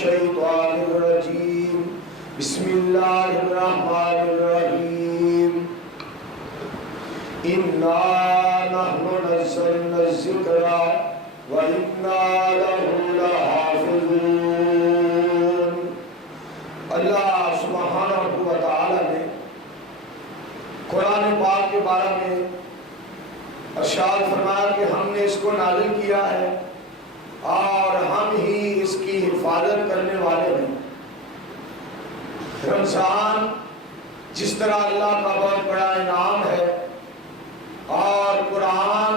الشیطان الرجیم بسم اللہ الرحمن الرحیم انا نحن نزلنا الذکر وَإِنَّا لَهُ لَحَافِظُونَ۔ اللہ سبحانہ و تعالی نے قرآن پاک کے بارے میں ارشاد فرمایا کہ ہم نے اس کو نازل کیا ہے اور ہم ہی اس کی حفاظت کرنے والے ہیں۔ رمضان جس طرح اللہ کا بہت بڑا انعام ہے اور قرآن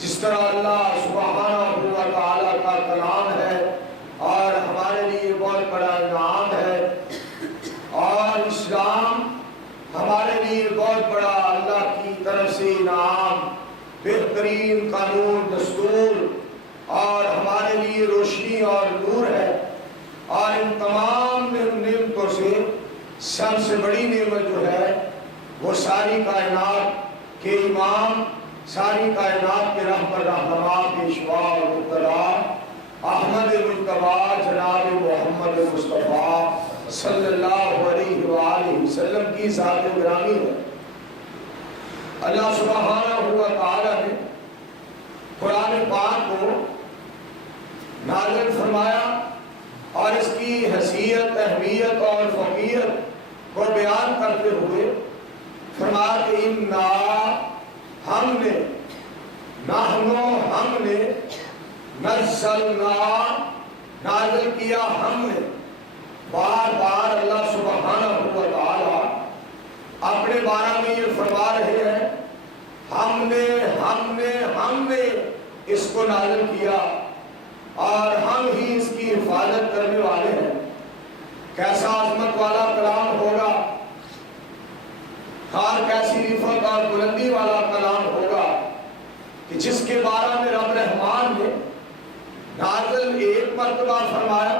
جس طرح اللہ سبحانہ و تعالیٰ کا کلام ہے اور ہمارے لیے بہت بڑا انعام ہے، اور اسلام ہمارے لیے بہت بڑا اللہ کی طرف سے انعام، بہترین قانون دستور اور ہمارے لیے روشنی اور نور ہے۔ اور ان تمام نعمتوں سے سب سے بڑی نعمت جو ہے وہ ساری کائنات کے امام، ساری کائنات کے رہبر رہنما پیشوا اور مقتدا احمد مجتبی جناب محمد مصطفیٰ صلی اللہ علیہ وآلہ وسلم کی ذات گرامی ہے۔ اللہ سبحانہ و تعالی نے قرآن پاک کو نازل فرمایا اور اس کی حیثیت، اہمیت اور فوقیت کو بیان کرتے ہوئے فرمایا کہ انا ہم نے نزلنا نازل کیا، ہم نے بار بار اللہ سبحانہ و تعالی اپنے بارے میں یہ فرما رہے ہیں، ہم نے اس کو نازل کیا اور ہم ہی اس کی حفاظت کرنے والے ہیں۔ کیسا عظمت والا کلام ہوگا اور کیسی رفعت اور بلندی والا کلام ہوگا کہ جس کے بارے میں رب رحمان نے نازل ایک مرتبہ فرمایا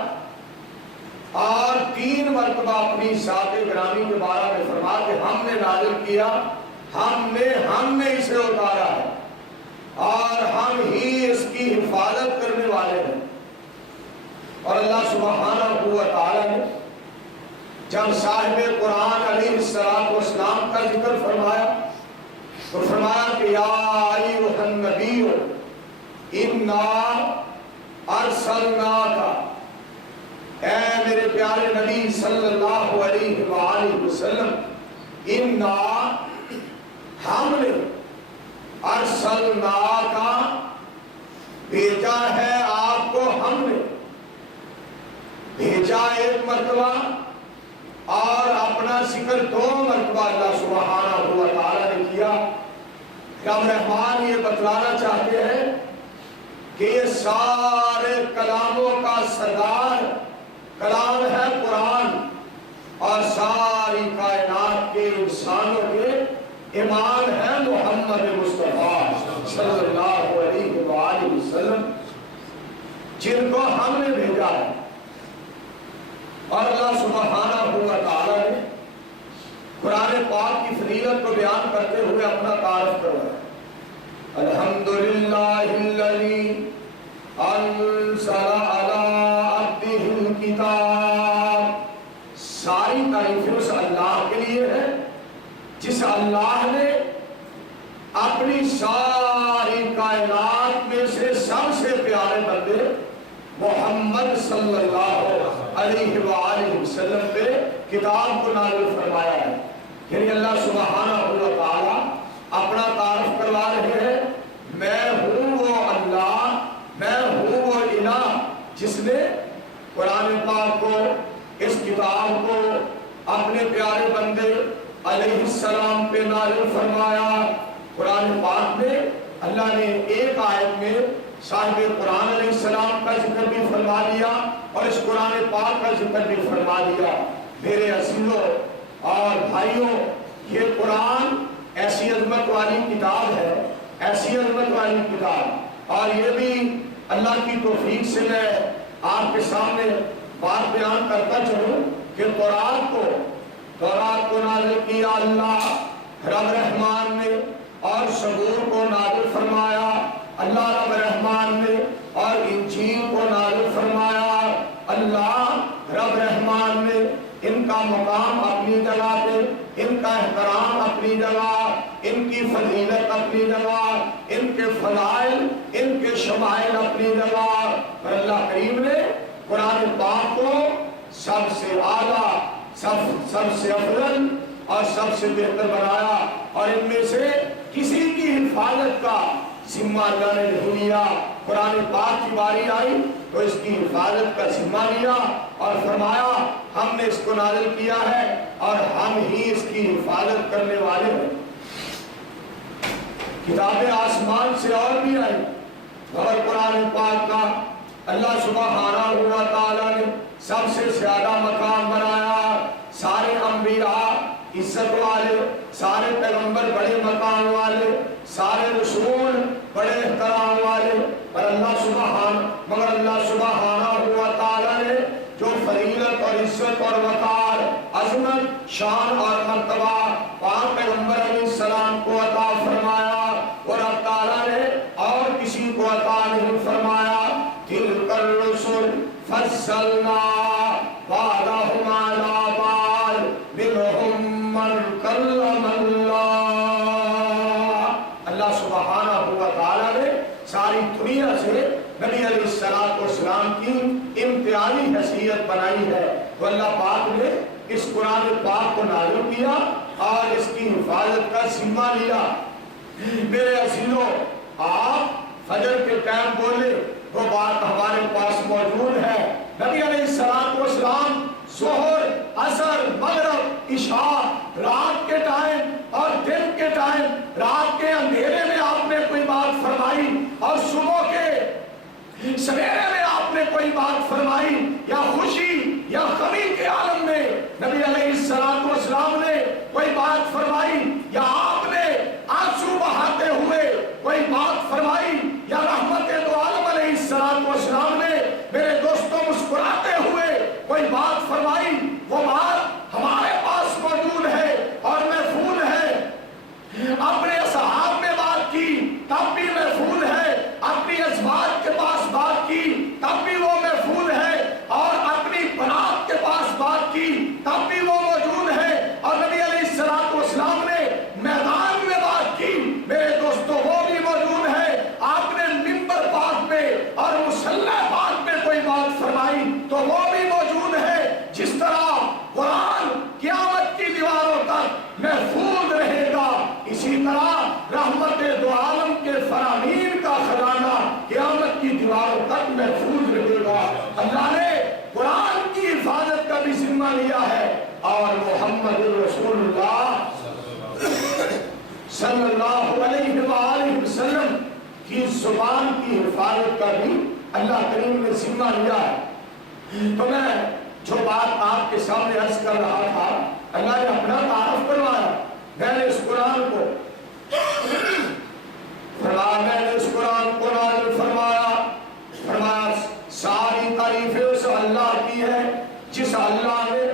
اور 3 مرتبہ اپنی ذات گرامی کے بارے میں فرمایا کہ ہم نے نازل کیا، ہم نے اسے اتارا ہے اور ہم ہی اس کی حفاظت کرنے والے ہیں۔ اور اللہ سبحانہ و تعالی نے جب صاحب قرآن علیہ السلام کا ذکر فرمایا تو فرمایا کہ یا ایھا النبی انا ارسلناک، اے میرے پیارے نبی صلی اللہ علیہ وآلہ وسلم، انا ہم نے ارسلناک بھیجا ہے آپ کو، ہم نے بھیجا ایک مرتبہ اور اپنا ذکر 2 مرتبہ اللہ سبحانہ و تعالی نے کیا۔ رب رحمان یہ بتلانا چاہتے ہیں کہ یہ سارے کلاموں کا سردار کلام ہے قرآن، اور ساری کائنات کے انسانوں کے امام ہے محمد مصطفیٰ صلی اللہ علیہ وآلہ وسلم، جن کو ہم نے بھیجا ہے۔ اور اللہ سبحانہ و تعالی نے قرآن پاک کی فضیلت کو بیان کرتے ہوئے اپنا تعارف کروایا۔ الحمدللہ الذی انزل علی عبدہ الکتاب، ساری تعریفیں اس اللہ کے لیے ہے جس اللہ نے اپنی ساری کائنات میں سے سب سے پیارے بندے محمد صلی اللہ علیہ وآلہ وسلم پہ کتاب کو نازل فرمایا ہے۔ یعنی اللہ سبحانہ و تعالی اپنا تعارف کروا رہے ہیں، میں ہوں وہ اللہ، میں ہوں وہ الہ جس نے قرآن پاک کو، اس کتاب کو اپنے پیارے بندے علیہ السلام پہ نازل فرمایا۔ قرآن پاک میں اللہ نے ایک آیت میں صاحب قرآن علیہ السلام کا ذکر بھی فرما دیا اور اس قرآن پاک کا ذکر بھی فرما دیا۔ میرے عزیزوں اور بھائیوں، یہ قرآن ایسی عظمت والی کتاب ہے، ایسی عظمت والی کتاب، اور یہ بھی اللہ کی توفیق سے میں آپ کے سامنے بات بیان کرتا چلوں کہ تورات کو نازل کیا اللہ رب رحمان نے، اور زبور کو نازل فرمایا اللہ رب رحمان نے، اور انجیل کو نازل فرمایا اللہ اللہ رب رحمان نے ان کا مقام اپنی جگہ پہ، ان کا احترام اپنی جگہ، ان کی فضیلت اپنی جگہ، ان کے فضائل، ان کے شمائل اپنی جگہ، اور اللہ کریم نے قرآن پاک کو سب سے اعلیٰ، سب سے افضل اور سب سے بہتر بنایا، اور ان میں سے کسی کی حفاظت کا ذمہ اللہ نے نہیں لیا۔ قرآن پاک کی باری آئی تو اس کی حفاظت کا ذمہ لیا اور فرمایا ہم نے اس کو نازل کیا ہے اور ہم ہی اس کی حفاظت کرنے والے ہیں۔ کتابیں آسمان سے اور بھی آئی، اور قرآن پاک کا اللہ سبحانہ و تعالیٰ نے سب سے زیادہ مقام بنایا۔ سارے انبیاء عزت والے، سارے پیغمبر بڑے مقام والے، سارے رسول بڑے احترام والے، اور مگر اللہ سبحانہ و تعالیٰ نے جو فضیلت اور عزت اور وقار، عظمت، شان اور مرتبہ پاک پیغمبر علیہ السلام کو عطا فرمایا، اور اب تعالیٰ نے اور کسی کو عطا نہیں فرمایا۔ تِلْكَ الرُّسُلُ فَضَّلْنَا بَعْضَهُمْ عَلَىٰ بَعْضٍ مِّنْهُم مَّن كَلَّمَ اللَّهُ۔ اللہ سبحانہ و تعالیٰ نے ساری دنیا سے نبی علیہ السلام کی امتیازی حیثیت بنائی ہے، تو اللہ پاک نے اس قرآن پاک کو نازل کیا اور اس کی حفاظت کا ذمہ لیا۔ میرے عزیزوں، آپ فجر کے ٹائم بولے وہ بات ہمارے پاس موجود ہے۔ نبی علیہ السلام ظہر، عصر، مغرب، عشاء، رات کے ٹائم اور دن کے ٹائم، رات کے اندھیرے میں آپ نے کوئی بات فرمائی اور صبح کے سویرے میں آپ نے کوئی بات فرمائی، یا خوشی یا غمی کے عالم میں نبی علیہ السلام نے کوئی بات فرمائی، یا آپ نے آنسو بہاتے ہوئے کوئی بات فرمائی، یا رحمت دو عالم علیہ السلام نے میرے دوستوں مسکراتے ہوئے کوئی بات فرمائی، وہ بات ہمارے پاس موجود ہے اور محفوظ ہے۔ اپنے اصحاب میں بات کی تب بھی محفوظ ہے، اپنی ازواج کے پاس بات کی تب بھی وہ محفوظ ہے، اور اپنی بنات کے پاس بات کی تب بھی وہ موجود ہے، اور نبی علیہ السلام نے میدان میں بات کی میرے دوستوں وہ بھی موجود ہے۔ آپ نے منبر پاک میں اور مصلی پاک میں کوئی بات فرمائی تو وہ بھی موجود ہے۔ جس طرح قرآن قیامت کی دیواروں تک محفوظ رہے گا، اسی طرح رحمت دو عالم کے فرامین کا خزانہ قیامت کی دیواروں تک محفوظ رہے گا۔ اللہ نے قرآن کی حفاظت کا بھی ذمہ لیا ہے، اور محمد رسول اللہ صلی اللہ علیہ وآلہ وسلم کی زبان کی حفاظت کا بھی اللہ کریم نے ذمہ لیا ہے۔ تو میں جو بات آپ کے سامنے عرض کر رہا تھا، اللہ نے اپنا تعارف کروایا۔ میں نے اس قرآن کو نازل فرمایا ساری تعریفیں اس اللہ کی ہے جس اللہ نے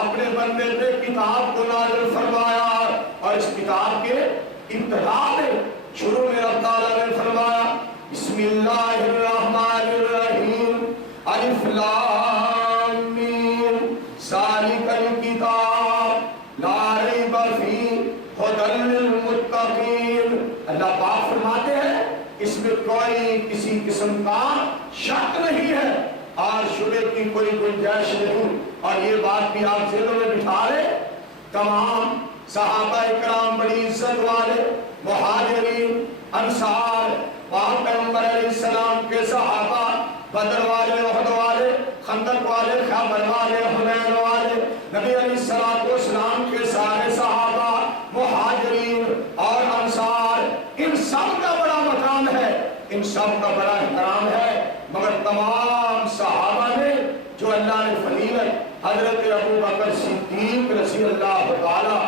اپنے بندے پہ کتاب کو نازل فرمایا، اور اس کتاب کے ابتدا میں شروع میں رب تعالیٰ نے فرمایا بسم اللہ الرحمن الرحیم الف لام میم ذالک الکتاب لا ریب فیہ ھدی للمتقین۔ اللہ پاک فرماتے ہیں اس میں کوئی کسی قسم کا شک نہیں ہے اور شبہ کی کوئی گنجائش نہیں۔ اور یہ بات بھی آپ ذہنوں میں بٹھا لیں، تمام صحابہ اکرام بڑی عزت والے، مہاجرین، انصار، پاک پیغمبر علیہ السلام کے صحابہ، بدر والے، احد والے، خندق والے، خیبر والے، حنین والے، نبی علیہ السلام کے سارے صحابہ، مہاجرین اور انصار، ان سب کا بڑا مقام ہے، ان سب کا بڑا احترام ہے، مگر تمام صحابہ نے جو اللہ نے فضیلت حضرت ابو بکر صدیق رضی اللہ تعالی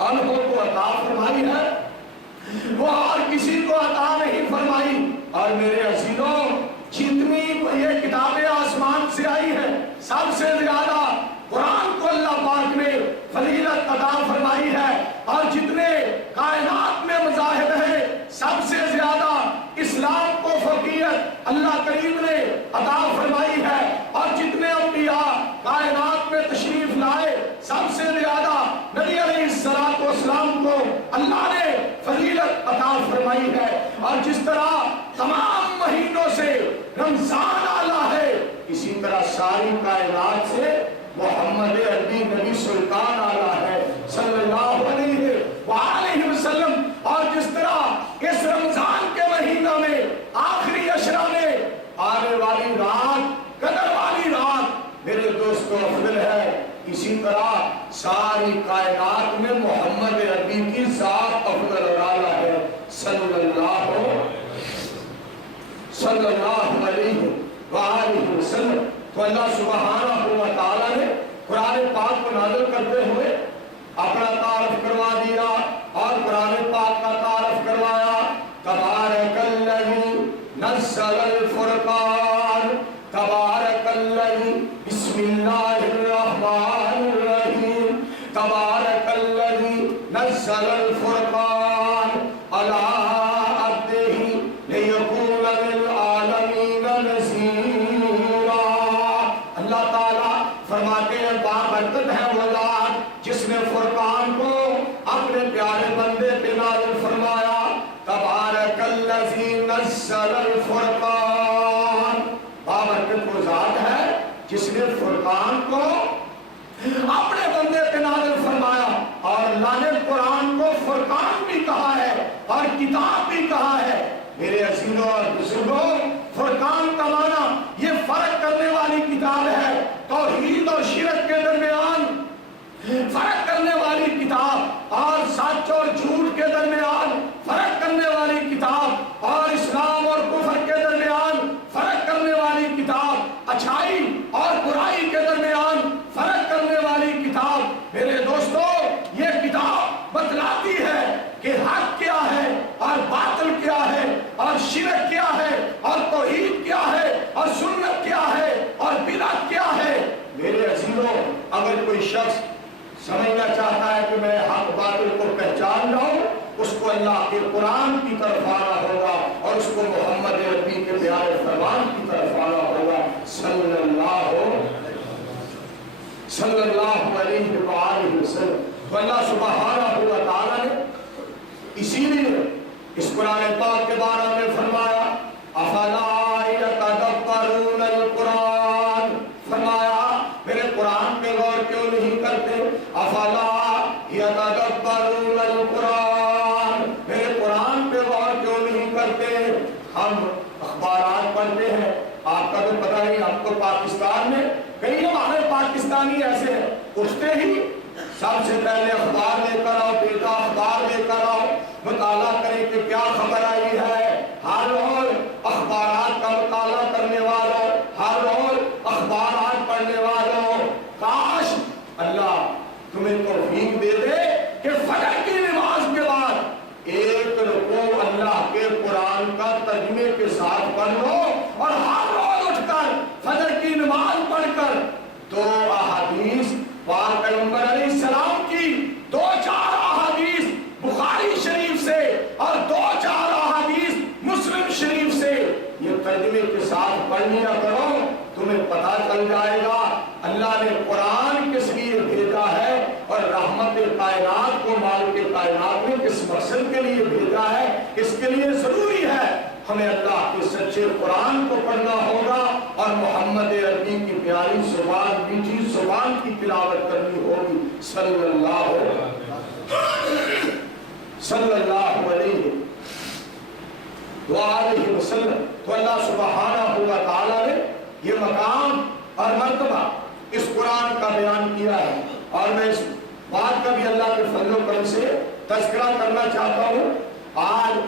عنہ کو عطا فرمائی ہے، وہ اور کسی کو عطا نہیں فرمائی۔ اور میرے عزیزوں، جتنی یہ کتابیں آسمان سے آئی ہیں، سب سے زیادہ قرآن کو اللہ پاک نے فضیلت عطا فرمائی ہے، اور جتنے کائنات میں مذاہب ہیں، سب سے زیادہ اسلام کو فوقیت اللہ کریم نے عطا فرمائی ہے۔ عطا فرمائی ہے، اور جس طرح تمام مہینوں سے رمضان اعلیٰ ہے، اسی طرح ساری کائنات سے محمد عربی نبی سلطان اعلیٰ ہے صلی اللہ علیہ وآلہ وسلم۔ اور جس طرح اس رمضان کے مہینہ میں آخری عشرہ میں آنے والی رات، قدر والی رات میرے دوستو افضل ہے، اسی طرح ساری کائنات میں محمد عربی کی ذات افضل اور اعلیٰ ہے صلی اللہ علیہ وآلہ وسلم۔ تو اللہ سبحانہ و تعالیٰ نے قرآن پاک کو نازل کرتے ہوئے اپنا تعارف کروا دیا اور قرآن پاک کا تعارف کروایا۔ تبارک الذی نزل الفرقان، تبارک الذی، بسم اللہ الرحمن الرحیم، تبارک الذی نزل الفرقان علی عبدہ لیکون للعالمین نذیرا۔ اللہ تعالیٰ فرماتے ہیں بابرکت ہے وہ ذات جس نے فرقان کو اپنے پیارے بندے پہ نازل فرمایا۔ تبارک الذی نزل الفرقان، بابرکت وہ ذات ہے جس نے فرقان کو اپنے بندے پہ نازل فرمایا۔ اور اللہ نے قرآن کو فرقان بھی کہا ہے اور کتاب بھی کہا ہے۔ میرے عزیزوں اور بزرگوں، فرقان کا معنی یہ فرق کرنے والی کتاب ہے، توحید اور شرک کے درمیان فرق کرنے والی کتاب، اور سچ اور جھوٹ کے درمیان فرق کرنے والی کتاب، اور اسلام اور کفر کے درمیان فرق کرنے والی کتاب، اچھائی اور برائی کے درمیان فرق کرنے والی کتاب۔ میرے دوستو، یہ کتاب بتلاتی ہے کہ حق کیا ہے اور باطل کیا ہے، اور شرک کیا ہے اور توحید کیا ہے، اور سنت کیا ہے اور بدعت کیا ہے۔ میرے عزیزوں، اگر کوئی شخص سمجھنا چاہتا ہے کہ میں حق باطل کو پہچان جاؤں، اس کو اللہ کے قرآن کی طرف آنا ہوگا اور اس کو محمد عربی کے پیارے فرمان کی طرف آنا ہوگا صلی اللہ علیہ وآلہ وسلم۔ تو اللہ سبحانہ و تعالیٰ نے اسی لیے اس قرآن پاک کے بارے میں فرمایا افلا یتدبرون القرآن، فرمایا میرے قرآن پہ غور کیوں نہیں کرتے؟ افلا یتدبرون القرآن، میرے قرآن پہ غور کیوں نہیں کرتے؟ ہم اخبارات پڑھتے ہیں، آپ کا تو پتہ نہیں، ہم تو پاکستان میں کئی ہمارے پاکستانی ایسے ہیں، اٹھتے ہی سب سے پہلے اخبار لے کر آؤ، بیٹا اخبار لے کر آؤ، مطالعہ کریں کہ کیا خبر آئی ہے۔ ہر روز اخبارات کا مطالعہ کرنے والوں، ہر روز اخبارات پڑھنے والوں، کاش اللہ تمہیں توفیق دے دے کہ فجر کی نماز کے بعد ایک رکوع اللہ کے قرآن کا ترجمے کے ساتھ پڑھ لو، اور ہر روز اٹھ کر فجر کی نماز پڑھ کر دو احادیث پاک پیغمبر علیہ السلام کی، دو چار احادیث بخاری شریف سے اور دو چار احادیث مسلم شریف سے یہ ترجمے کے ساتھ پڑھ لیا کرو، تمہیں پتہ چل جائے گا اللہ نے قرآن کس لیے بھیجا ہے اور رحمت کائنات کو مالک کائنات نے کس مقصد کے لیے بھیجا ہے۔ اس کے لیے ضروری ہے ہمیں اللہ کے سچے قرآن کو پڑھنا ہوگا اور محمد عربی کی پیاری زبان، میٹھی زبان کی تلاوت کرنی ہوگی صلی اللہ علیہ وسلم۔ تو اللہ سبحانہ و تعالیٰ نے یہ مقام اور مرتبہ اس قرآن کا بیان کیا ہے، اور میں اس بات کا بھی اللہ کے فضل و کرم سے تذکرہ کرنا چاہتا ہوں۔ آج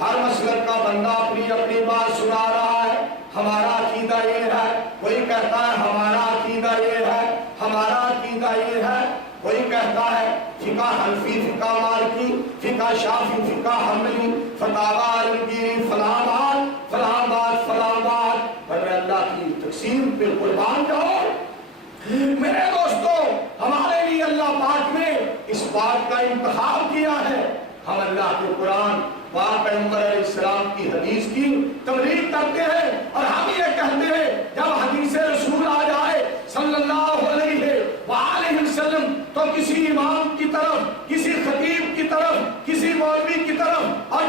ہر مسلک کا بندہ اپنی اپنی بات سنا رہا ہے، ہمارا عقیدہ یہ ہے، کوئی کہتا ہے ہمارا عقیدہ یہ ہے، ہمارا عقیدہ یہ ہے، کوئی کہتا ہے فقہ حنفی، فقہ مالکی، فقہ شافعی، فقہ حنبلی، فتاوی عالمگیری، فلاں بات فلاں بات فلاں بات، پر میں اللہ کی تقسیم پہ قربان جاؤ۔ میرے دوستو، ہمارے لیے اللہ پاک نے اس بات کا انتخاب کیا ہے، ہم اللہ کے قرآن پاک پیغمبر علیہ السلام کی حدیث کی تبلیغ کرتے ہیں، اور ہم یہ کہتے ہیں جب حدیث رسول آ جائے صلی اللہ علیہ وآلہ وسلم تو کسی امام کی طرف، کسی خطیب کی طرف، کسی مولوی کی طرف اور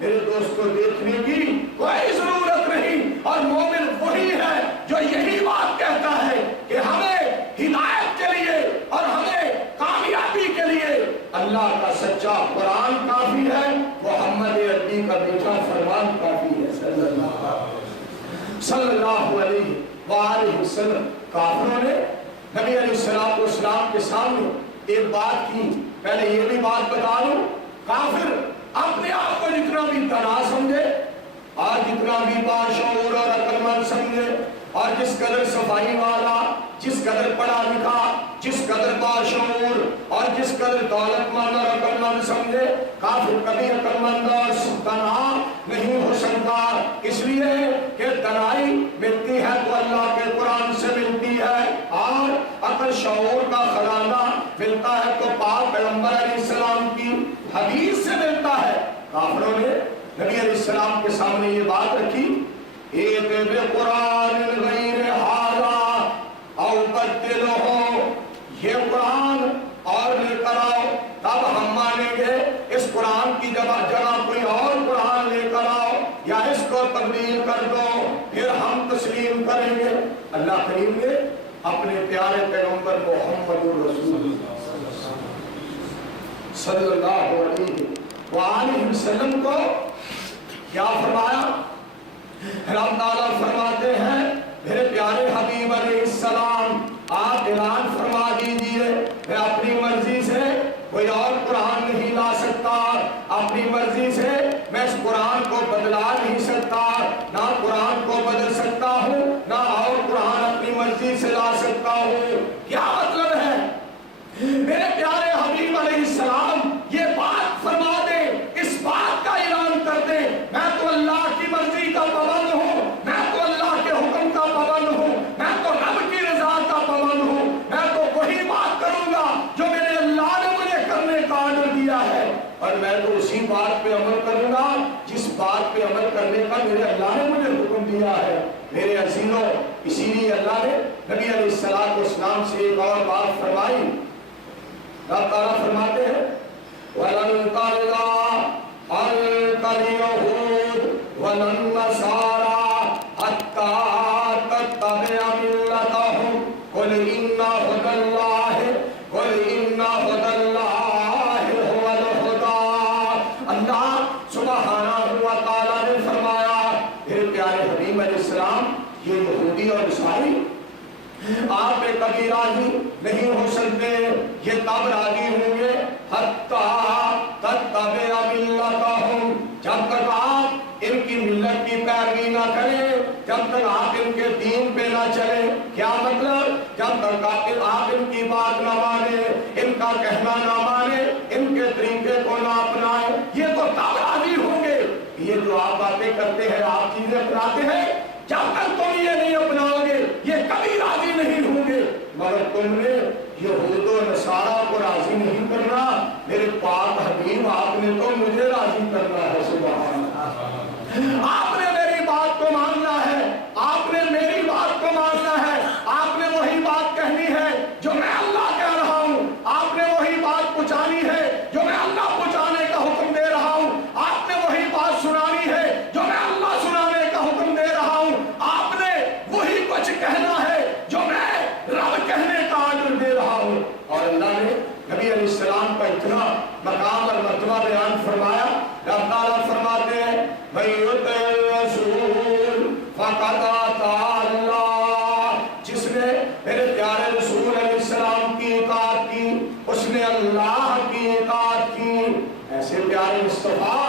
میرے دوستوں دیکھنے کی کوئی ضرورت نہیں، اور مومن وہی ہے جو یہی بات کہتا ہے کہ ہمیں ہدایت کے لیے اور ہمیں کامیابی کے لیے اللہ کا سچا قرآن کافی ہے، محمد عربی کا میٹھا فرمان کافی ہے صلی اللہ علیہ وآلہ وسلم۔ کافروں نے نبی علیہ السلام کے سامنے ایک بات کی، پہلے یہ بھی بات بتا دوں، کافر اپنے آپ کو جتنا بھی دانا سمجھے اور جتنا بھی باشعور اور عقل مند سمجھے اور جس قدر صفائی والا، جس قدر پڑھا لکھا، جس قدر باشعور اور جس قدر دولت مند اور عقل مند سمجھے، کافر کبھی عقل مند اور دانا نہیں ہو سکتا، اس لیے کہ دنائی ملتی ہے تو اللہ کے قرآن سے ملتی ہے، اور عقل شعور کا خزانہ ملتا ہے تو پاک پیغمبر علیہ السلام کی حدیث سے ملتا ہے۔ کافروں نے نبی علیہ السلام کے سامنے یہ بات رکھی، ایک قرآن غیر ھذا او بدلہ، یہ قرآن اور لے کر آؤ تب ہم مانیں گے، اس قرآن کی جگہ کوئی اور قرآن لے کر آؤ یا اس کو تبدیل کر دو پھر ہم تسلیم کریں گے۔ اللہ کریم نے اپنے پیارے پیغمبر محمد رسول صلی اللہ علیہ وآلہ وسلم کو کیا فرمایا؟ رب تعالیٰ فرماتے ہیں میرے پیارے حبیب علیہ السلام آپ اعلان فرما دیجئے میں اپنی مرضی سے کوئی اور قرآن نہیں لا سکتا، اپنی مرضی سے میں اس قرآن کو بدلا نہیں سکتا، نہ قرآن کو بدل سکتا ہوں نہ اور قرآن اپنی مرضی سے لا سکتا ہوں۔ کیا مطلب ہے؟ میرے پیارے حبیب علیہ السلام یہ بات فرما دیں، اس بات کا اعلان کر دیں میں تو اللہ کی مرضی کا پابند ہوں، میں تو اللہ کے حکم کا پابند ہوں، میں تو رب کی رضا کا پابند ہوں، میں تو وہی بات کروں گا جو میرے اللہ نے مجھے کرنے کا آرڈر دیا ہے، اور میں تو اسی بات پہ عمل کروں گا جس بات پہ عمل کرنے کا میرے اللہ نے مجھے حکم دیا ہے۔ میرے عزیزوں، اسی لیے اللہ نے نبی علیہ السلام سے ایک اور بات فرمائی۔ رب تعالیٰ فرماتے ہیں وَلَن تَرْضَىٰ عَنكَ الْيَهُودُ وَلَا النَّصَارَىٰ حَتَّىٰ تَتَّبِعَ مِلَّتَهُمْ قُلْ إِنَّ هُدَى اللَّهِ هُوَ الْهُدَىٰ۔ اللہ سبحانہ و تعالیٰ نے فرمایا میرے پیارے حبیب علیہ السلام یہ یہودی اور عیسائی آپ پہ کبھی راضی نہیں ہو سکتے، یہ تب راضی ہوں گے حتیٰ تتبع ملتہم، جب تک آپ ان کی ملت کی پیروی نہ کریں، جب تک آپ ان کے دین پہ نہ چلیں۔ کیا مطلب؟ جب تک آپ ان کی بات نہ مانیں، ان کا کہنا نہ مانیں، ان کے طریقے کو نہ اپنائیں، یہ تو تب راضی ہوں گے۔ یہ جو آپ باتیں کرتے ہیں، آپ چیزیں اپناتے ہیں، جب تک تم یہ نہیں اپناؤ گے یہ کبھی راضی نہیں ہوں گے۔ مگر تم نے یہود و نصارہ کو راضی نہیں کرنا، میرے پاک حبیب آپ نے تو مجھے راضی کرنا ہے۔ سبحان اللہ، آپ نے میری بات کو ماننا ہے، آپ نے میری بات کو ماننا ہے، آپ نے وہی بات کہنی ہے جو میں اللہ کہہ رہا ہوں، آپ نے وہی بات پہنچانی ہے جو میں اللہ پہنچانے کا حکم دے رہا ہوں، آپ نے وہی بات سنانی ہے جو میں اللہ سنانے کا حکم دے رہا ہوں، آپ نے وہی کچھ کہنا ہے جو میں رب کہنے کا آرڈر دے رہا ہوں۔ اور اللہ نے نبی علیہ السلام کا اتنا مقام اور مرتبہ بیان فرمایا، رب تعالیٰ فرماتے ہیں مَن یُطِعِ الرَّسُولَ فَقَدْ أَطَاعَ اللَّهَ، جس نے میرے پیارے رسول علیہ السلام کی اطاعت کی اس نے اللہ کی اطاعت کی۔ ایسے پیارے مصطفیٰ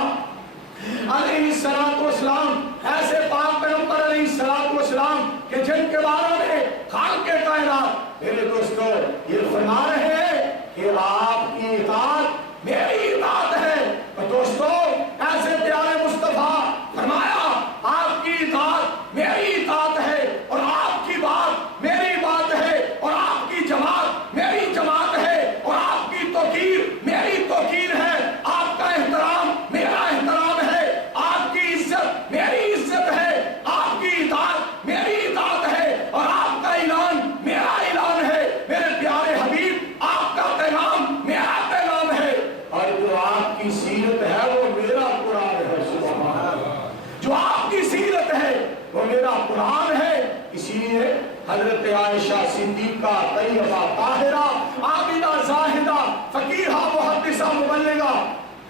علیہ السلام، ایسے پاک پیغمبر علیہ السلام کہ جن کے بارے میں خالق کائنات میرے دوستوں یہ فرما رہے ہیں کہ آپ کی اطاعت میری اطاعت ہے۔ اور دوستوں ایسے پیارے مصطفیٰ فرمایا آپ کی اطاعت میری اطاعت ہے، اور آپ کی بات میری بات ہے، اور آپ کی جماعت میری جماعت ہے، اور آپ کی توقیر میری توقیر ہے، آپ کا احترام میرا احترام ہے، آپ کی عزت میری عزت ہے، آپ کی اطاعت میری اطاعت ہے، اور آپ کا اعلان میرا اعلان ہے۔ میرے پیارے حبیب آپ کا پیغام میرا پیغام ہے، اور جو آپ کی سیرت ہے وہ میرا قرآن ہے۔ قرآن ہے. اسی لیے حضرت عائشہ صدیقہ طیبہ طاہرہ عابدہ زاہدہ فقیہہ محدثہ مبلغہ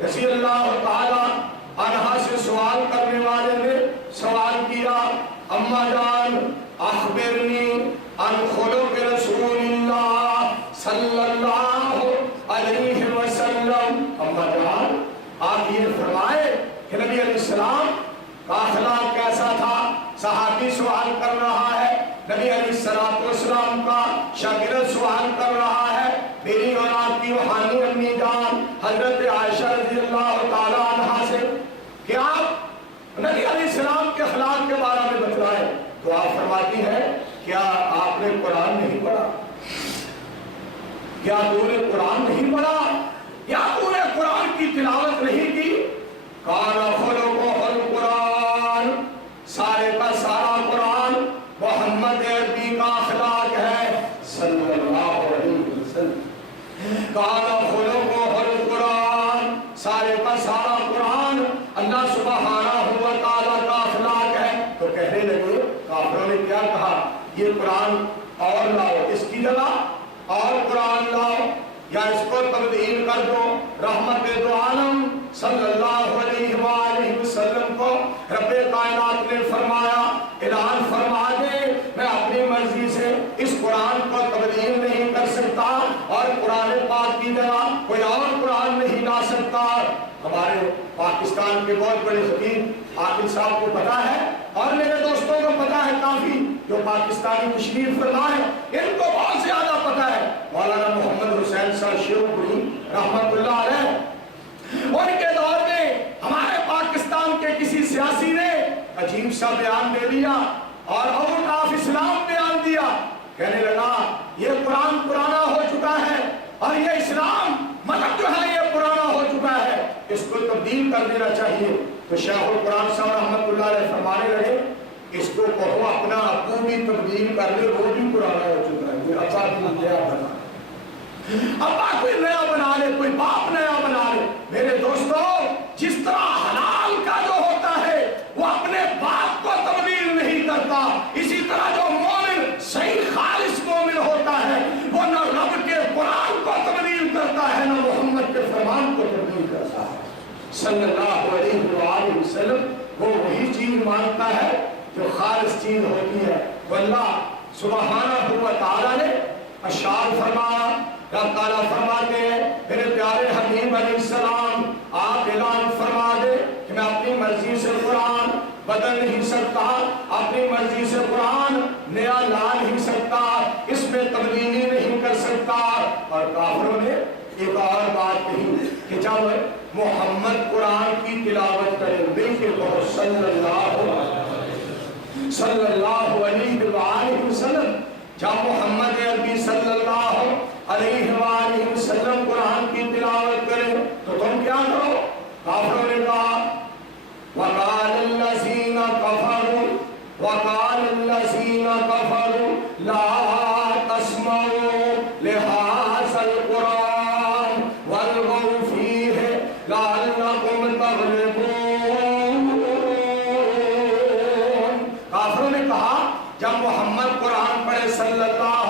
رضی اللہ تعالی عنہا سے سوال کرنے والے نے سوال کیا، اما جان اخبرنی عن خلق رسول اللہ صلی اللہ علیہ وسلم. اما جان آپ یہ فرمائے کہ نبی علیہ السلام کا اخلاق کیسا تھا. صحابی سوال کر رہا ہے، نبی علیہ السلام کا شاگرد سوال کر رہا ہے. میری اور آپ کی روحانی امی جان حضرت عائشہ رضی اللہ تعالی عنہا سے کہ آپ نبی علیہ السلام کے اخلاق کے بارے میں بتلائیں. تو آپ فرماتی ہیں کیا آپ نے قرآن نہیں پڑھا؟ کیا تو نے قرآن نہیں پڑھا؟ یا تو نے قرآن کی تلاوت نہیں کی؟ کانا خلقہ القرآن، سارے کا سارا قرآن محمد عربی کا اخلاق ہے صلی اللہ علیہ وسلم. کانا خلقہ القرآن، سارے کا سارا قرآن اللہ سبحانہ و تعالیٰ کا اخلاق ہے. تو کہنے لگے کافروں نے کیا کہا، یہ قرآن اور لاؤ، اس کی جگہ اور قرآن لاؤ، یا اس کو تبدیل کر دو. رحمت دو عالم صلی اللہ علیہ وآلہ وسلم کو رب کائنات نے فرمایا، اعلان فرما دے میں اپنی مرضی سے اس قرآن کو تبدیل نہیں کر سکتا اور قرآن پاک کی جگہ کوئی اور قرآن نہیں لا سکتا. ہمارے پاکستان کے بہت بڑے خطیب عاقل صاحب کو پتا ہے اور میرے دوستوں کو پتا ہے، کافی جو پاکستانی تشریف فرما ہے ان کو بہت زیادہ پتا ہے. مولانا محمد حسین صاحب شیوپوری رحمت اللہ علیہ، ان کے دور میں ہمارے پاکستان کے کسی سیاسی نے عجیب سا بیان دے دیا اور آؤٹ آف اسلام بیان دیا. کہنے لگا یہ قرآن پرانا ہو چکا ہے اور یہ اسلام مذہب جو ہے یہ پرانا ہو چکا ہے، اس کو تبدیل کر دینا چاہیے. تو شیخ القرآن صاحب رحمت اللہ علیہ فرمانے لگے اس کو کہو اپنا ابو بھی تبدیل کر لے، وہ بھی پرانا ہو چکا ہے، ابا بھی نیا بنا، ابا کوئی نیا بنا لے، کوئی باپ نیا بنا لے. میرے دوستو جس طرح حلال کا جو ہوتا ہے وہ اپنے باپ کو تبدیل نہیں کرتا، اسی طرح جو مومن صحیح خالص مومن ہوتا ہے وہ نہ رب کے قرآن کو تبدیل کرتا ہے نہ محمد کے فرمان کو تبدیل کرتا ہے صلی اللہ علیہ وآلہ وسلم. وہ وہی چیز مانتا ہے جو خالص چیز ہوتی ہے. واللہ سبحانہ و تعالیٰ نے اشعار فرمایا، رب تعالیٰ فرماتے ہیں میرے پیارے حبیب علیہ السلام آپ اعلان فرما دے کہ میں اپنی مرضی سے قرآن بدل نہیں سکتا، اپنی مرضی سے قرآن نیا لا نہیں سکتا، اس میں تبدیلی نہیں کر سکتا. اور کافروں نے ایک اور بات کہی کہ جب محمد قرآن کی تلاوت کریں دیکھیں تو صلی اللہ علیہ وآلہ وسلم، جب محمد عربی صلی اللہ علیہ وآلہ وسلم قرآن کی تلاوت کریں تو تم کیا کرو؟ کافروں نے کہا وَقَالَ الَّذِينَ كَفَرُوا وَقَالَ الَّذِينَ كَفَرُوا لَا تَسْمَعُوا لِهَٰذَا الْقُرْآنِ وَالْغَوْا فِيهِ لَعَلَّكُمْ تَغْلِبُونَ. کافروں نے کہا جب محمد قرآن پڑھے صلی اللہ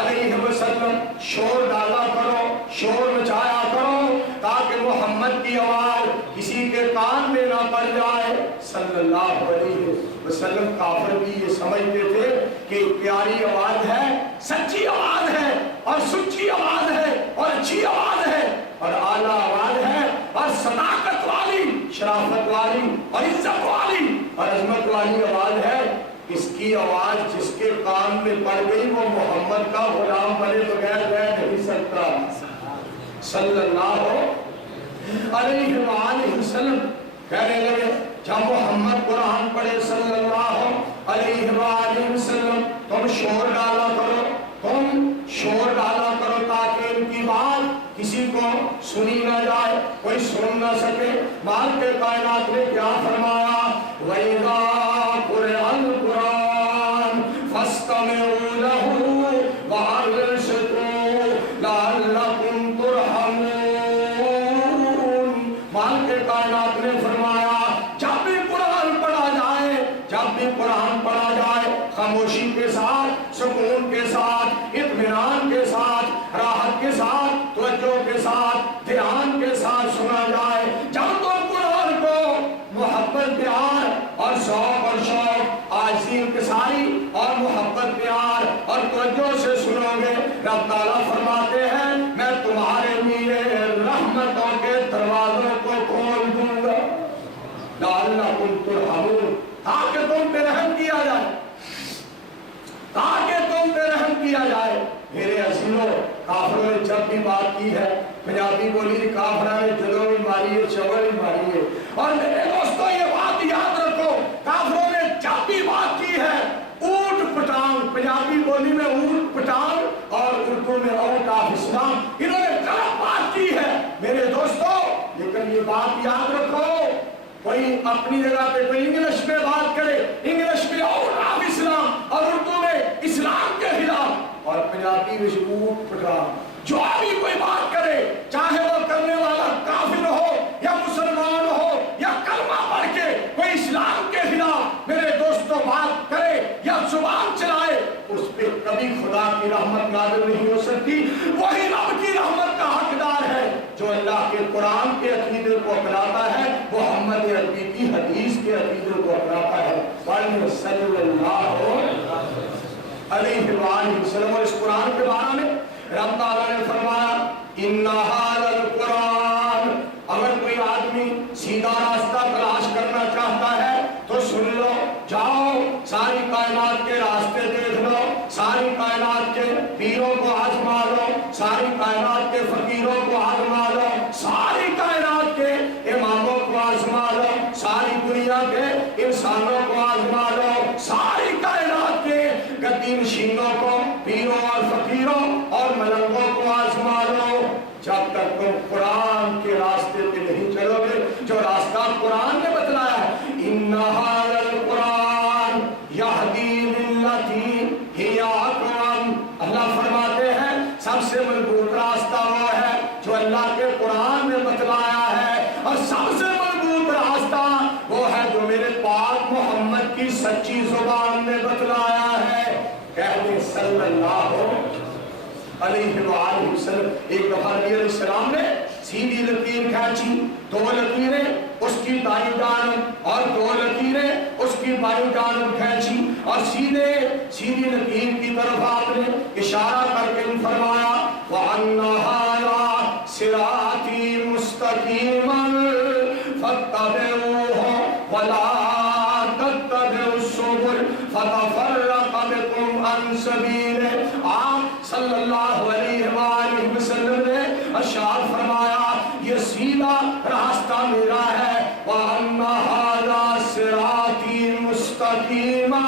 علیہ وسلم شور ڈالا کرو، شور مچایا کرو تاکہ محمد کی آواز کسی کے کان میں نہ پڑ جائے صلی اللہ علیہ وسلم. کافر بھی یہ سمجھتے تھے کہ پیاری آواز ہے، سچی آواز ہے اور سچی آواز ہے اور اچھی آواز ہے اور اعلیٰ آواز ہے اور صداقت والی، شرافت والی اور عزت والی اور عظمت والی آواز ہے. اس کی آواز جس کے کان میں پڑ گئی وہ محمد کا غلام بنے بغیر رہ نہیں سکتا صلی اللہ علیہ وآلہ وسلم. کہنے لگے جب محمد قرآن پڑھے صلی اللہ علیہ وآلہ وسلم تم شور ڈالا کرو، تم شور ڈالا کرو تاکہ ان کی بات کسی کو سنی نہ جائے، کوئی سن نہ سکے. مالک کائنات نے کیا فرمایا وَإِذَا قُرِئَ الْقُرْآنُ فَاسْتَمِعُوا لَهُ وَأَنصِتُوا لَعَلَّكُمْ تُرْحَمُونَ. مالک کائنات نے فرمایا جب بھی قرآن پڑھا جائے، جب بھی قرآن پڑھا جائے خاموشی کے ساتھ، سکون کے ساتھ، اطمینان کے ساتھ، راحت کے ساتھ، توجہ کے ساتھ، دھیان کے ساتھ سنا جائے۔ جب تم قرآن کو محبت پیار اور شوق اور شوق، عاجزی انکساری اور محبت پیار اور توجہ سے سنو گے، رب تعالیٰ فرماتے ہیں میں تمہارے لیے رحمتوں کے دروازوں کو کھول دوں گا، لعلکم ترحمون، تاکہ تم پہ رحم کیا جائے، تاکہ تم پہ رحم کیا جائے۔ میرے عزیزوں، کافروں نے جب بھی بات کی ہے، پنجابی بولی کافروں نے جلو بھی ماری ہے، چول بھی ماری ہے، اور میرے دوستوں یہ بات یاد رکھو، کافروں نے جب بھی بات کی ہے اونٹ پٹانگ، پنجابی بولی میں اونٹ پٹانگ اور اردو میں آؤٹ آف اسلام، انہوں نے غلط بات کی ہے میرے دوستوں۔ لیکن یہ بات یاد رکھو، کوئی اپنی جگہ پہ کوئی انگلش میں بات کرے، انگلش میں آؤٹ آف اسلام اور اردو میں اسلام کے خلاف، اور پنجابی میں اونٹ پٹانگ، جو بھی کوئی بات کرے، چاہے وہ کرنے والا کافر ہو یا مسلمان ہو یا کلمہ پڑھ کے کوئی اسلام کے خلاف میرے دوستوں بات کرے یا زبان چلائے، اس پہ کبھی خدا کی رحمت نازل نہیں ہو سکتی۔ وہی رب کی رحمت کا حقدار ہے جو اللہ کے قرآن کے عقیدے کو اپناتا ہے، محمد عربی کی حدیث کے عقیدے کو اپناتا ہے۔ صلی اللہ علیہ وآلہ وسلم۔ اور اس قرآن کے بارے میں رب تعالیٰ نے فرمایا ان ھذا القرآن، اگر کوئی آدمی سیدھا راستہ تلاش کرنا چاہتا ہے تو سن لو، جاؤ ساری کائنات کے راستے دیکھ لو، ساری کائنات کے پیروں کو آزما لو، ساری کائنات کے فقیروں کو آزما لو، ساری کائنات کے اماموں کو آزما لو، ساری دنیا کے انسانوں کو آزما لو، ساری کائنات کے گدی نشینوں کو، پیروں اور فقیروں اور ملنگوں کو آزما لو، جب تک تم قرآن کے راستے پہ نہیں چلو گے جو راستہ قرآن نے بتلایا ہے۔ ان ھذا القرآن یہدی للتی ہی اقوم، اللہ فرماتے ہیں سب سے مضبوط راستہ وہ ہے جو اللہ کے قرآن نے بتلایا ہے، اور سب سے مضبوط راستہ وہ ہے جو میرے پاک محمد کی سچی زبان نے بتلایا ہے۔ کہہ دیں صلی اللہ علیہ وآلہ وسلم۔ ایک دفعہ نبی علیہ السلام نے سیدھی لکیر کھینچی، دو لکیریں اس کی دائیں جانب اور دو لکیریں اس کی بائیں جانب کھینچی، اور سیدھی لکیر کی طرف آپ نے اشارہ کر کے فرمایا وَأَنَّ هَذَا صِرَاطِي مُسْتَقِيمًا فَاتَّبِعُوهُ وَلَا تَتَّبِعُوا السُّبُلَ فَتَفَرَّقَ بِكُمْ عَنْ سَبِيلِهِ۔ آپ صلی اللہ علیہ وآلہ وسلم نے ارشاد فرمایا یہ سیدھا راستہ میرا ہے، وَأَنَّ هَذَا صِرَاطِي مُسْتَقِيمًا،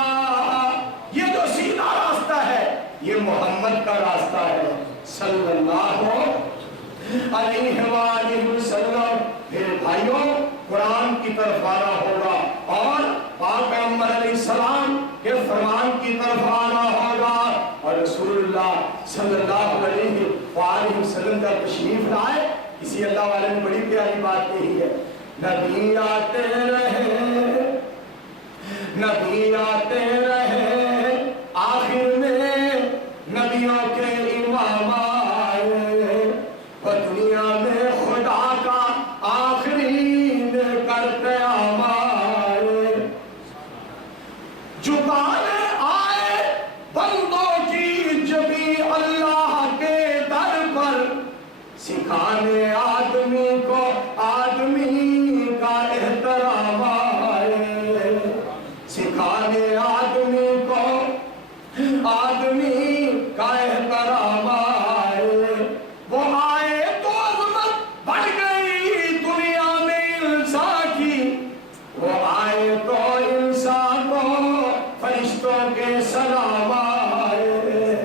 یہ جو سیدھا راستہ ہے یہ محمد کا راستہ ہے صلی اللہ علیہ وآلہ وسلم۔ میرے بھائیوں، قرآن کی طرف آنا ہوگا اور پاک پیغمبر علیہ السلام کے فرمان کی طرف آنا ہوگا، اور رسول اللہ صلی اللہ علیہ وآلہ وسلم کا تشریف لائے۔ اسی اللہ والے نے بڑی پیاری بات کہی ہے، نبی آتے رہے نبی آتے رہے، آخر میں نبیوں کے امام آئے، دنیا میں خدا کا آخری لے کر قیام آئے، جھکانے آئے بندوں کی جبی اللہ کے در پر، سکھانے آدمی کو آدمی کا احترام آئے، سکھانے آدمی کو آدمی کا احترام آئے، وہ آئے تو عظمت بڑھ گئی دنیا میں انسان کی، وہ آئے تو انسان کو فرشتوں کے سلام آئے،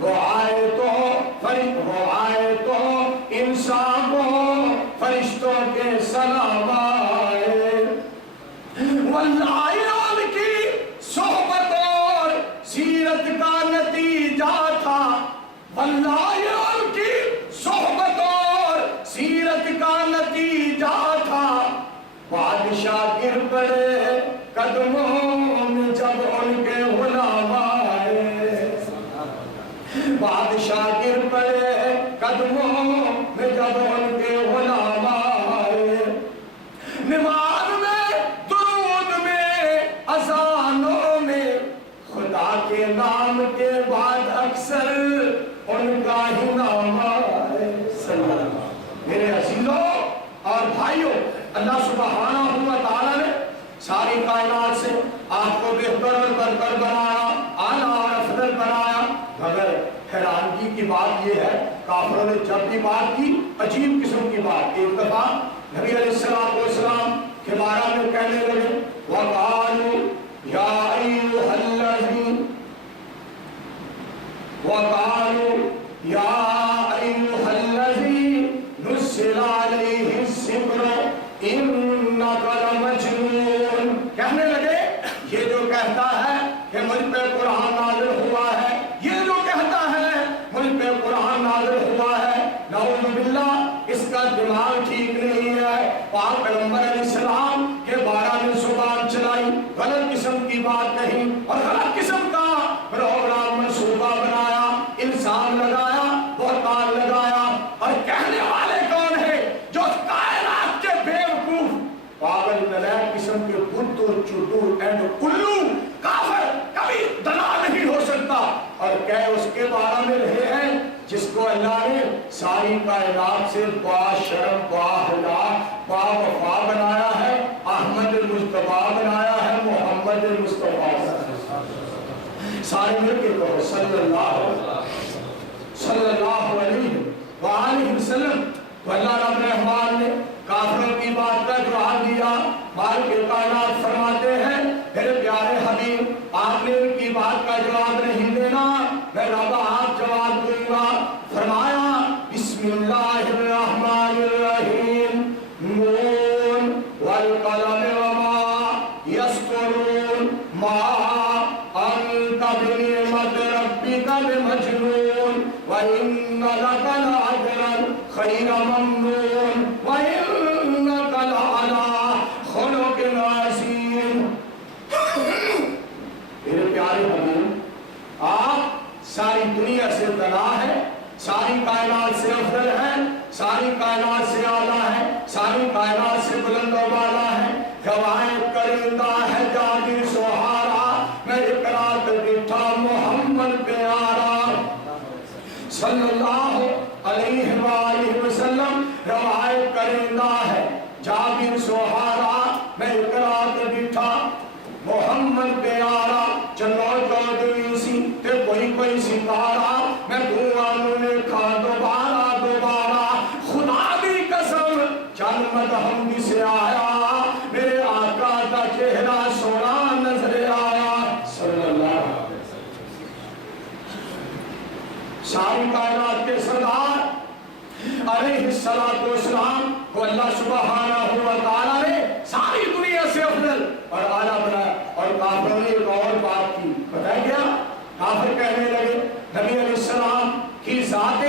وہ آئے تو انسان کو فرشتوں کے سلام آئے، واللہ ان کی صحبت اور سیرت کا نتیجہ تھا، واللہ ان کی صحبت اور سیرت کا نتیجہ تھا، بادشاہ گر پڑے قدموں میں جب ان کے غلام بھائیوں اللہ سبحانہ و تعالیٰ نے ساری کائنات سے آپ کو بہتر اور برتر بنایا، اعلیٰ اور افضل بنایا، مگر حیرانگی کی بات یہ ہے کافروں نے جب بھی بات کی عجیب قسم کی بات، ایک دفعہ نبی علیہ السلام کے بارے میں کہنے لگے وَقَالُوا يَا أَيُّهَا الَّذِي نُزِّلَ عَلَيْهِ الذِّكْرُ إِنَّكَ لَمَجْنُونَ، کہنے لگے یہ جو کہتا ہے کہ مجھ پہ قرآن نازل ہوا ہے، یہ جو کہتا ہے مجھ پہ قرآن نازل ہوا ہے، نعوذ باللہ اس کا دماغ ٹھیک نہیں ہے، پاک پیغمبر علیہ السلام کے بارے میں زبان چلائی، غلط قسم کی بات نہیں اور غلط قسم کا پروگرام منصوبہ بنایا، الزام لگایا، بہتان لگایا، اور کہنے والے کون ہیں؟ جو کائنات کے بیوقوف پاگل نلائق قسم کے بدھو چٹو اینڈ کلو کافر کبھی دلال نہیں ہو سکتا، اور کہہ اس کے بارے میں رہے ہیں جس کو اللہ نے ساری کائنات سے با شرم با حیا با وفا بنایا ہے، احمد المصطفیٰ بنایا ہے، محمد المصطفیٰ، سارے مل کے کہو صلی اللہ علیہ وآلہ وسلم۔ تو اللہ رب الرحمن نے کافروں کی بات کا جواب دیا، مالک کائنات فرماتے ہیں میرے پیارے حبیب آپ نے ان کی بات کا جواب نہیں دینا، میں رب آپ جواب دوں گا۔ فرمایا بسم اللہ الرحمن الرحیم نون والقلم وما یسطرون ما انت بنعمت ربک بمجنون وان لک لاجرا خیر ممنون وانک لعلی خلق عظیم۔ میرے پیارے حبیب آپ ساری دنیا سے دنا ہے، ساری کائنات سے افضل ہے، ساری کائنات سے اعلیٰ ہے، ساری کائنات سے بلند و بالا ہے، گواہ کرندہ ہے جادر سہارا، میں اقرار بیٹھا محمد پیارا صلی اللہ علیہ وآلہ وسلم، روایت کرندہ ہے جابر سہارا، میں اقرار بیٹھا محمد پیارا، چلو چودوی سی تے کوئی ستارہ، میں دعانوں نے کھا دوبارہ خدا دی قسم چل مدہم سے آیا، میرے آقا کا چہرہ سونا نظر آیا صلی اللہ علیہ وسلم۔ ساری کائنات کے سردار علیہ السلام کو اللہ سبحانہ و تعالیٰ نے ساری دنیا سے افضل اور اعلیٰ بنایا، اور کافروں نے ایک اور بات کی، پتہ ہے کیا؟ کافر کہنے لگے نبی علیہ السلام کی ذات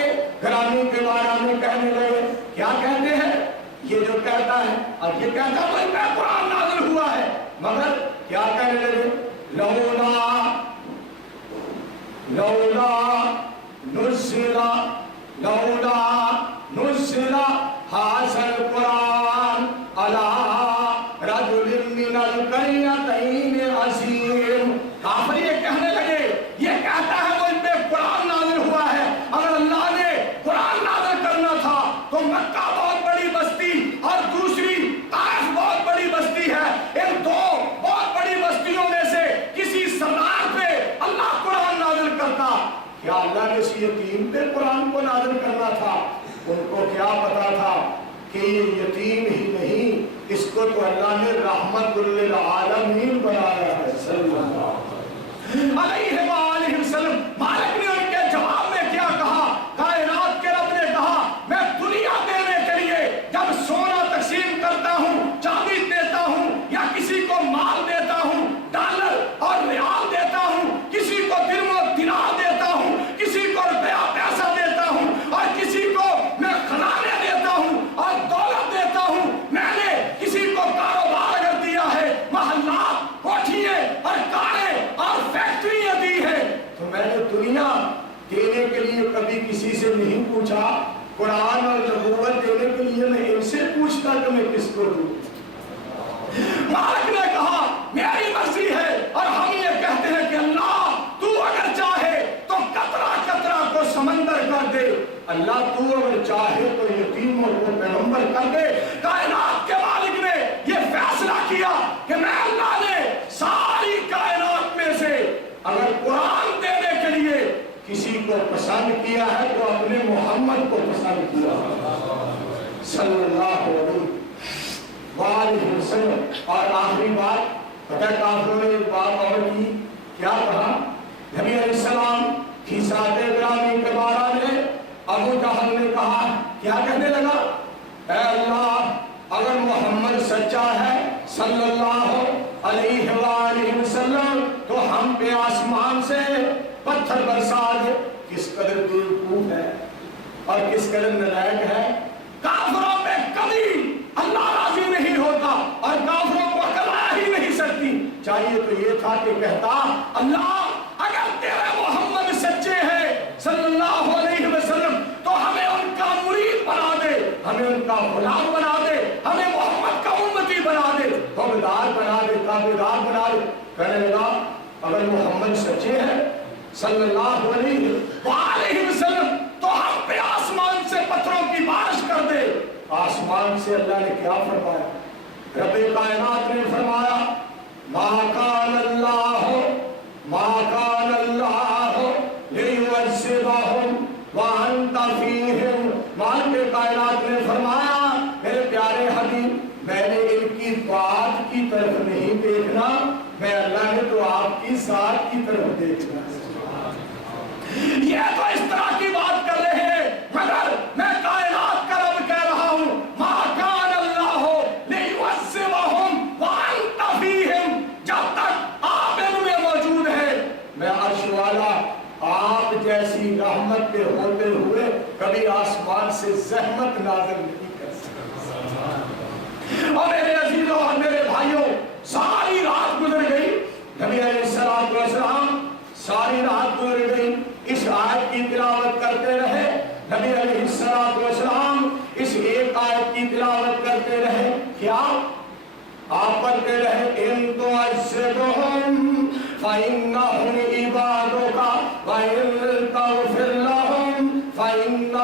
گرامی کے بارے میں کہنے لگے، کیا کہتے ہیں؟ یہ جو کہتا ہے اب یہ کہتا ہے بھائی میں قرآن نازل ہوا ہے، مگر کیا کہنے لگے لولا نزل هذا القرآن على رجل من القريتين عظيم۔ کافر یہ کہنے لگے یہ کہتا ہے مجھ پہ قرآن نازل ہوا ہے، اگر اللہ نے قرآن نازل کرنا تھا تو مکہ بہت بڑی بستی اور دوسری طائف بہت بڑی بستی ہے، ان دو بہت بڑی بستیوں میں سے کسی سردار پہ اللہ قرآن نازل کرتا۔ کیا اللہ نے اس یتیم پہ قرآن کو نازل کرنا تھا؟ ان کو کیا پتا تھا کہ یہ یتیم ہی نہیں، اس کو تو اللہ نے رحمت للعالمین بنایا ہے صلی اللہ علیہ وآلہ وسلم۔ مالک نے ان کے جواب میں کیا کہا؟ کائنات کے رب نے کہا میں دنیا دینے کے لیے جب سونا تقسیم کرتا ہوں، چاندی دیتا ہوں، یا کسی کو مال دیتا ہوں، ڈالر اور ریال دیتا ہوں، کسی کو درم و دینار دیتا ہوں، کسی کو روپیہ پیسہ دیتا ہوں، اور کسی کو میں خزانے دیتا ہوں اور دولت دیتا ہوں، میں نے کسی کو کاروبار اگر دیا ہے، محلات، کوٹھیے اور کاریں اور فیکٹریاں دی ہیں، تو میں نے دنیا دینے کے لیے کبھی کسی سے نہیں پوچھا، قرآن اور نبوت دینے کے لیے میں ان سے پوچھتا کہ میں کس کو دوں۔ مالک نے کہا میری مرضی ہے، اور ہم یہ کہتے ہیں کہ اللہ تو اگر چاہے تو قطرہ قطرہ کو سمندر کر دے، اللہ تو اگر چاہے تو یتیموں کو پیغمبر کر دے۔ کائنات کو پسند کیا ہے تو اپنے محمد کو پسند کیا صلی اللہ علیہ وسلم۔ اور آخری بات پتہ کافروں نے ایک بات اور کی، کیا کہا؟ نبی علیہ السلام کی ذات گرامی کے بارے میں ابو جہل نے کہا، کیا کہنے لگا؟ اے اللہ، اگر محمد سچا ہے صلی اللہ علیہ وآلہ وسلم تو ہم پہ آسمان سے پتھر برسا دے۔ کس قدر بیوقوف ہے اور کس قدر نالائق ہے۔ کافروں پہ کبھی اللہ راضی نہیں ہوتا اور کافروں کو عقل آ ہی نہیں سکتی۔ چاہیے تو یہ تھا کہ کہتا، اللہ اگر تیرے محمد سچے ہیں صلی اللہ علیہ وسلم تو ہمیں ان کا مرید بنا دے، ہمیں ان کا غلام بنا دے، ہمیں محمد کا امتی بنا دے، تابعدار بنا دے، تابعدار بنا دے۔ کہنے لگا اگر محمد سچے ہیں صلی اللہ علیہ وآلہ وسلم تو ہم پہ آسمان سے پتھروں کی بارش کر دے۔ آسمان سے اللہ نے کیا فرمایا؟ رب کائنات نے فرمایا، ما کان اللہ لیعذبہم وانت فیہم۔ مالک کائنات نے فرمایا، میرے پیارے حبیب، میں نے ان کی بات کی طرف نہیں دیکھنا، میں اللہ نے تو آپ کی ذات کی طرف دیکھنا۔ یہ تو اس طرح کی بات کر رہے ہیں، مگر میں کائنات کا رب کہہ رہا ہوں، ما کان اللہ لیعذبہم وانت فیہم۔ جب تک آپ ان میں موجود ہیں، میں عرش والا آپ جیسی رحمت کے ہوتے ہوئے کبھی آسمان سے زحمت نازل نہیں کر سکتا۔ اور میرے عزیزوں اور میرے بھائیوں، ساری رات گزر گئی، نبی علیہ السلام ساری رات گزر گئی، اس آیت کی تلاوت کرتے رہے۔ نبی علیہ السلام اس ایک آیت کی تلاوت کرتے رہے، کیا آپ پڑھتے رہے، ان تعذبہم فإنہم عبادک وإن تغفر لہم فإنک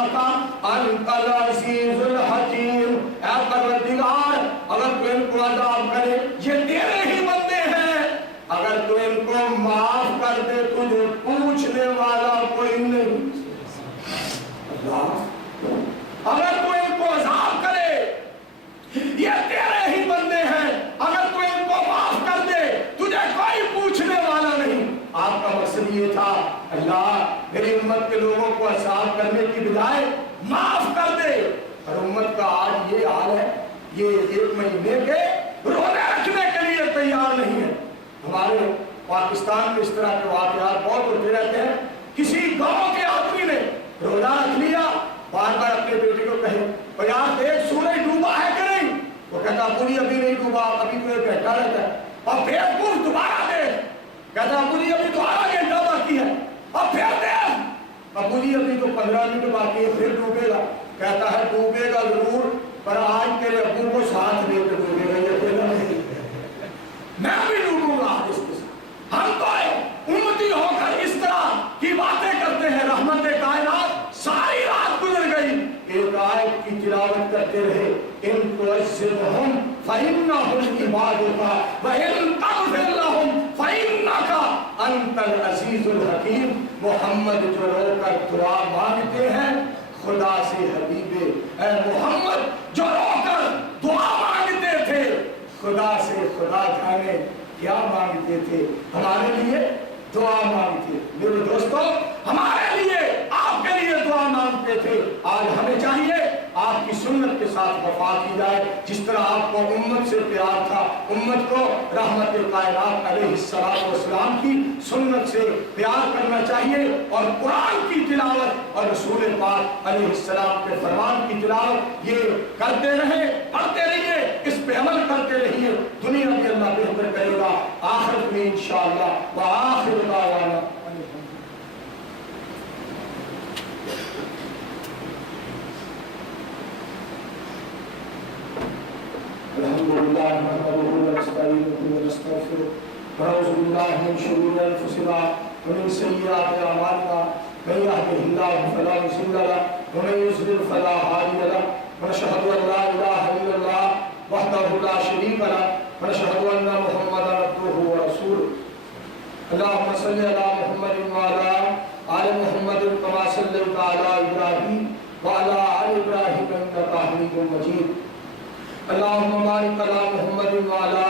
انت العزیز الحکیم۔ اے پروردگار، اگر تو ان کو عذاب کرے، یہ تیرے ہی بندے ہیں، اگر تو ان کو معاف کر دے تجھے پوچھنے والا کوئی نہیں۔ اللہ، اگر تو ان کو عذاب کرے، یہ تیرے ہی بندے ہیں، اگر تو ان کو معاف کر دے تجھے کوئی پوچھنے والا نہیں۔ آپ کا مقصد یہ تھا، اللہ میری امت کے لوگوں کو عذاب کرنے کی بجائے معاف کر دے۔ اور امت کا آج یہ حال ہے، یہ ایک مہینے کے روزے رکھنے کے لیے تیار نہیں ہے۔ ہمارے پاکستان میں اس طرح کے واقعات بہت ہوتے رہتے ہیں۔ کسی گاؤں کے آدمی نے روزہ رکھ لیا، بار بار اپنے بیٹے کو کہے، اور یار دیکھ سورج ڈوبا ہے کہ نہیں؟ وہ کہتا ابو جی ابھی نہیں ڈوبا، ابھی تو ایک گھنٹہ رہتا ہے۔ اور پھر پور دوبارہ دیکھ، کہتا ابو جی ابھی تو آدھا گھنٹہ باقی ہے۔ اور پھر دیکھ، ابو جی ابھی تو 15 منٹ باقی ہے، پھر ڈوبے گا۔ کہتا ہے ڈوبے گا ضرور، پر آج تیرے ابو کو ساتھ لے کے ڈوبے گا، یہ اکیلا نہیں، میں بھی ڈوبوں گا اس کے ساتھ۔ ہم تو امتی ہو کر اس طرح کی باتیں کرتے ہیں۔ رحمت کائنات ساری رات گزر گئی، ایک آیت کی تلاوت کرتے رہے، ان تعذبہم فإنہم عبادک وإن تغفر لہم فإنک انت العزیز الحکیم۔ محمد جو رو کر دعا مانگتے ہیں خدا سے، حبیبے اے محمد جو رو کر دعا مانگتے تھے خدا سے، خدا جانے کیا مانگتے تھے، ہمارے لیے دعا مانگتے۔ میرے دوستو، ہمارے لیے آپ کے لیے دعا مانگتے تھے۔ آج ہمیں چاہیے آپ کی سنت کے ساتھ وفا کی جائے، جس طرح آپ کو امت سے پیار تھا، امت کو رحمت کائنات علیہ السلام کی سنت سے پیار کرنا چاہیے، اور قرآن کی تلاوت اور رسول پاک علیہ السلام کے فرمان کی تلاوت یہ کرتے رہے، پڑھتے رہیے، اس پہ عمل کرتے رہیے، دنیا بھی اللہ بہتر کرے گا، آخرت میں انشاءاللہ۔ وآخر دعوانا الحمدللہ نحمده ونستعینه ونستغفره ونعوذ باللہ من شرور انفسنا ومن سیئات اعمالنا، من يهده الله فلا مضل له ومن يضلل فلا هادي له، ونشهد ان لا اله الا الله وحده لا شريك له، ونشهد ان محمدا عبده ورسوله۔ اللهم صل على محمد وعلى آل محمد اللهم بارك على محمد وعلى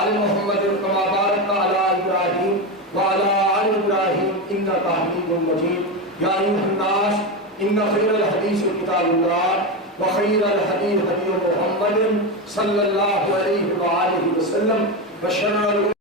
آل محمد كما باركت على إبراهيم وعلى آل إبراهيم إنك حميد مجيد. يا أيها الناس إن خير الحديث كتاب الله وخير الهدي هدي محمد صلى الله عليه وآله وسلم وشر